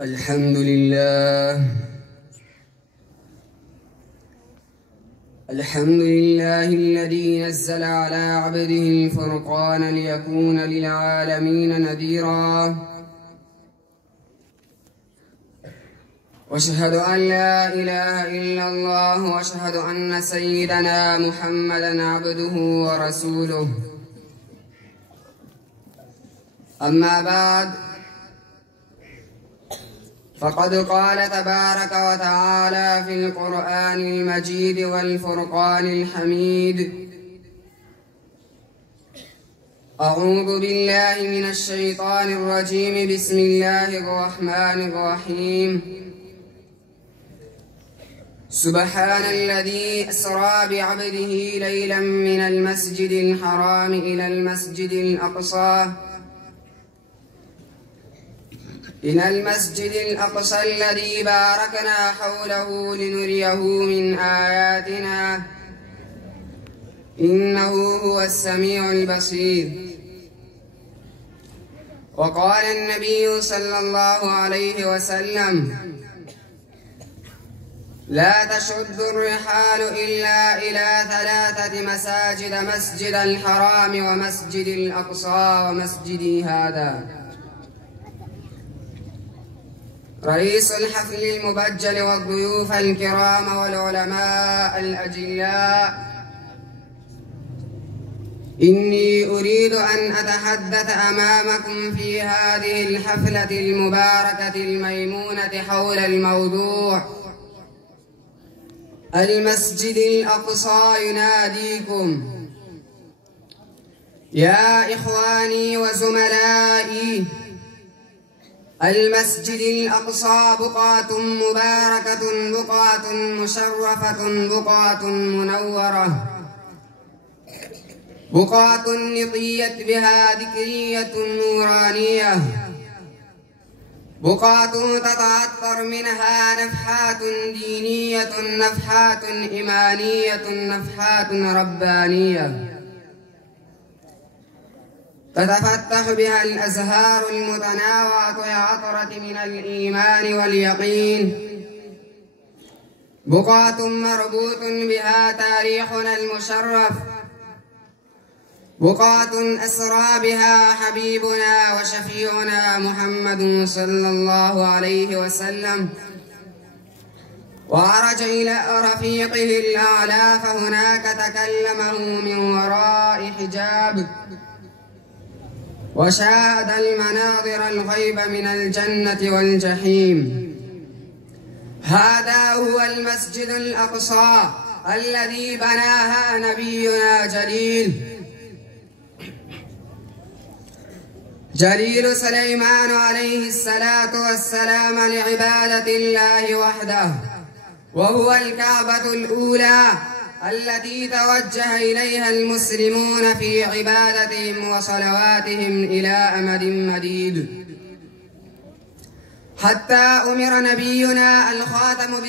الحمد لله الذي نزل على عبده الفرقان ليكون للعالمين نذيرا، واشهد أن لا إله إلا الله، واشهد أن سيدنا محمدا عبده ورسوله. أما بعد، فقد قال تبارك وتعالى في القرآن المجيد والفرقان الحميد: أعوذ بالله من الشيطان الرجيم، بسم الله الرحمن الرحيم. سبحان الذي أسرى بعبده ليلا من المسجد الحرام إلى المسجد الأقصى الذي باركنا حوله لنريه من آياتنا، إنه هو السميع البصير. وقال النبي صلى الله عليه وسلم: لا تشد الرحال إلا إلى 3 مساجد: مسجد الحرام، ومسجد الأقصى، ومسجدي هذا. رئيس الحفل المبجل والضيوف الكرام والعلماء الأجلاء، إني أريد أن أتحدث أمامكم في هذه الحفلة المباركة الميمونة حول الموضوع: المسجد الأقصى يناديكم. يا إخواني وزملائي، المسجد الأقصى بقعة مباركة، بقعة مشرفة، بقعة منورة، بقعة نطيت بها ذكرية نورانية، بقعة تتعطر منها نفحات دينية، نفحات إيمانية، نفحات ربانية، تتفتح بها الأزهار المتناوعة العطرة من الإيمان واليقين، بقعة مربوط بها تاريخنا المشرف، بقعة أسرى بها حبيبنا وشفيعنا محمد صلى الله عليه وسلم، وعرج إلى رفيقه الأعلى، فهناك تكلمه من وراء حجاب، وشاهد المناظر الغيب من الجنة والجحيم. هذا هو المسجد الأقصى الذي بناها نبينا جليل سليمان عليه الصلاة والسلام لعبادة الله وحده، وهو الكعبة الأولى التي توجه إليها المسلمون في عبادتهم وصلواتهم إلى أمد مديد، حتى أمر نبينا الخاتم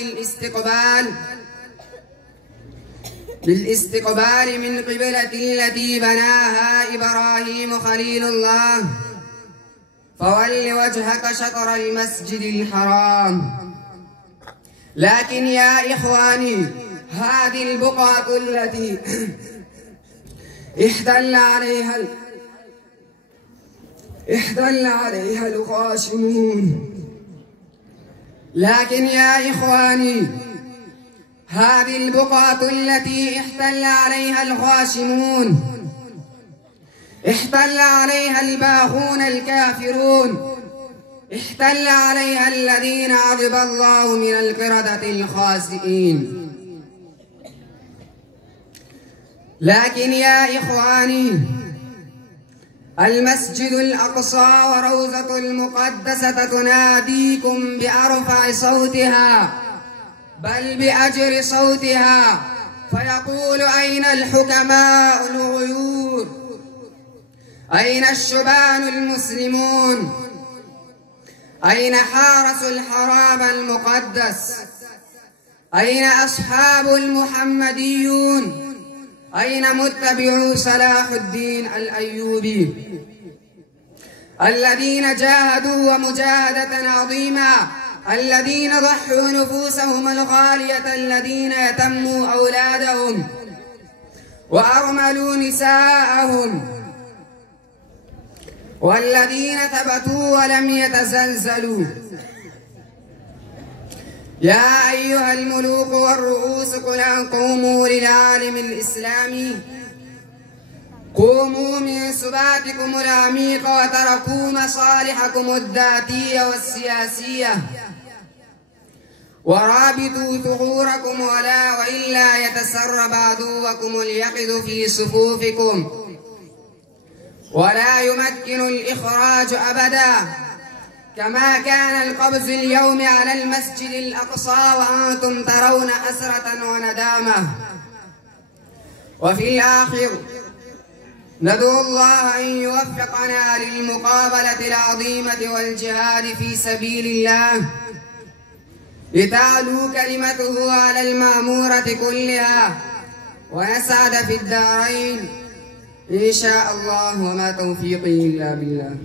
بالاستقبال من قبلة التي بناها إبراهيم خليل الله: فول وجهك شطر المسجد الحرام. لكن يا إخواني، هذه البقعة التي احتل عليها الخاشمون، لكن يا إخواني، هذه البقعة التي احتل عليها الخاشمون، احتل عليها الباغون الكافرون، احتل عليها الذين غضب الله من القردة الخاسئين. لكن يا إخواني، المسجد الأقصى وروضة المقدسة تناديكم بأرفع صوتها، بل بأجر صوتها، فيقول: أين الحكماء الغيور؟ أين الشبان المسلمون؟ أين حارس الحرام المقدس؟ أين أصحاب المحمديون؟ أين متبعو صلاح الدين الأيوبي؟ الذين جاهدوا ومجاهدة عظيمة، الذين ضحوا نفوسهم الغالية، الذين يتموا أولادهم وأرملوا نساءهم، والذين ثبتوا ولم يتزلزلوا. يا أيها الملوك والرؤوس قوموا للعالم الإسلامي، قوموا من سباتكم العميق وتركوا مصالحكم الذاتية والسياسية، ورابطوا ثغوركم وإلا يتسرب عدوكم اليقظ في صفوفكم ولا يمكن الإخراج أبدا، كما كان القبض اليوم على المسجد الأقصى وأنتم ترون حسرة وندامة. وفي الآخر ندعو الله أن يوفقنا للمقابلة العظيمة والجهاد في سبيل الله لتعلو كلمته على المأمورة كلها ونسعد في الدارين إن شاء الله، وما توفيقي إلا بالله.